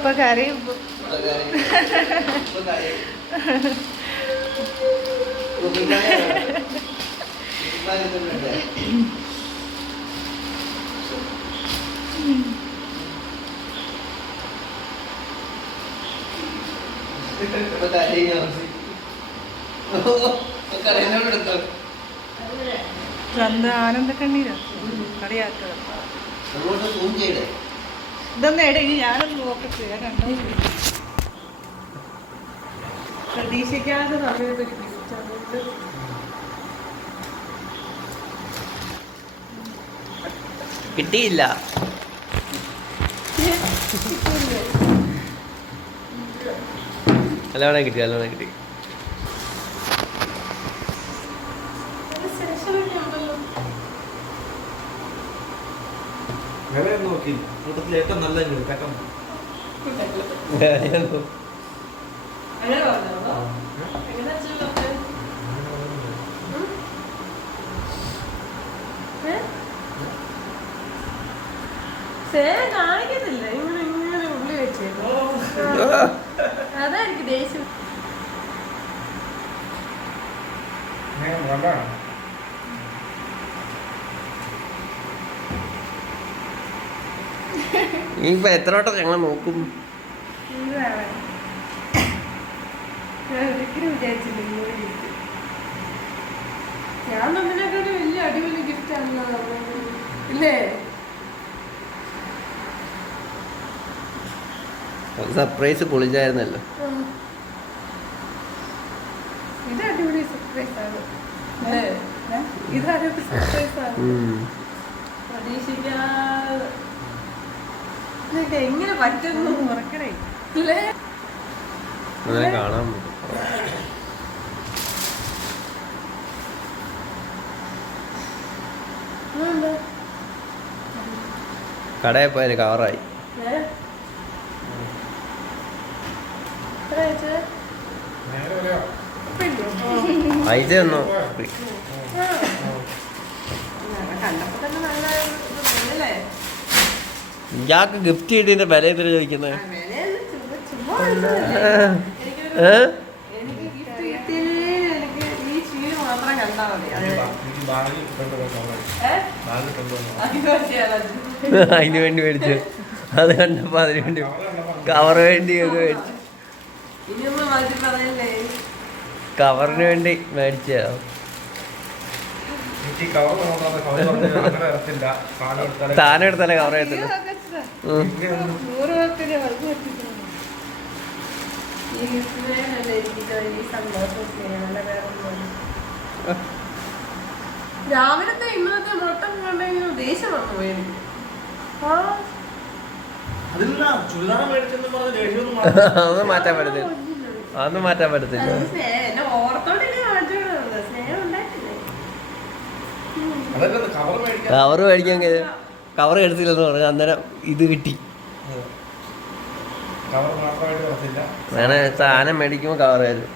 ഇപ്പൊ കരയും. ആനന്ദ കണ്ണീരാ അറിയാത്തത്. ഇതൊന്നും ഇടയിൽ ഞാനൊന്ന് നോക്കട്ടെ. ഞാൻ കണ്ടോ പ്രതീക്ഷിക്കാതെ സമയത്ത് കിട്ടിയില്ല. നല്ലോണം കിട്ടി, നല്ലോണം കിട്ടി. നോക്കി കൂട്ടത്തിൽ ഏറ്റവും നല്ല കാണിക്കത്തില്ല. ഇങ്ങനെ ഇങ്ങനെ ഉള്ളി വെച്ചേക്കും. അതായിരിക്കും ദേഷ്യം. ഇനിയിപ്പോ എത്ര വട്ടം ഞങ്ങൾ നോക്കും? ഒരിക്കലും വിചാരിച്ചില്ല ഞാൻ തമ്മിനെക്കാട്ടും വലിയ അടിപൊളി ഗിഫ്റ്റ് ആണല്ലോ ഇല്ലേ? സർപ്രൈസ് പൊളിച്ചായിരുന്നല്ലോ. ഇത് അടിപൊളി സർപ്രൈസ് ആണ്. ഇത് അടിപൊളി സർപ്രൈസ് ആണ്. പ്രതീക്ഷിക്കാതെ എങ്ങനെ പറ്റുന്നു മറക്കണേ അല്ലേ? കാണാൻ കടയിൽ പോയാൽ കവറായി. പൈസ ഒന്നോ ഇയാൾക്ക് ഗിഫ്റ്റ് കിട്ടിയതിന്റെ വില എന്തിനാ ചോദിക്കുന്നത്? അതിന് വേണ്ടി മേടിച്ചു. അത് കണ്ടപ്പോ അതിന് വേണ്ടി കവറ് വേണ്ടി മേടിച്ചു. കവറിന് വേണ്ടി മേടിച്ചോ? താനം എടുത്താലേ കവർ ചെയ്യത്തില്ല. രാവിലത്തെ ഇന്നത്തെ മൊട്ടം കണ്ടെങ്കിലും ദേഷ്യം വന്നു പോയി. അതൊന്നും മാറ്റാൻ പറ്റത്തില്ല. അതൊന്നും മാറ്റാൻ പറ്റത്തില്ല. കവറ് മേടിക്കാൻ കവർ എടുത്തില്ലെന്ന് പറഞ്ഞു. അന്നേരം ഇത് കിട്ടി. അങ്ങനെ സാധനം മേടിക്കുമ്പോൾ കവർ ആയിരുന്നു.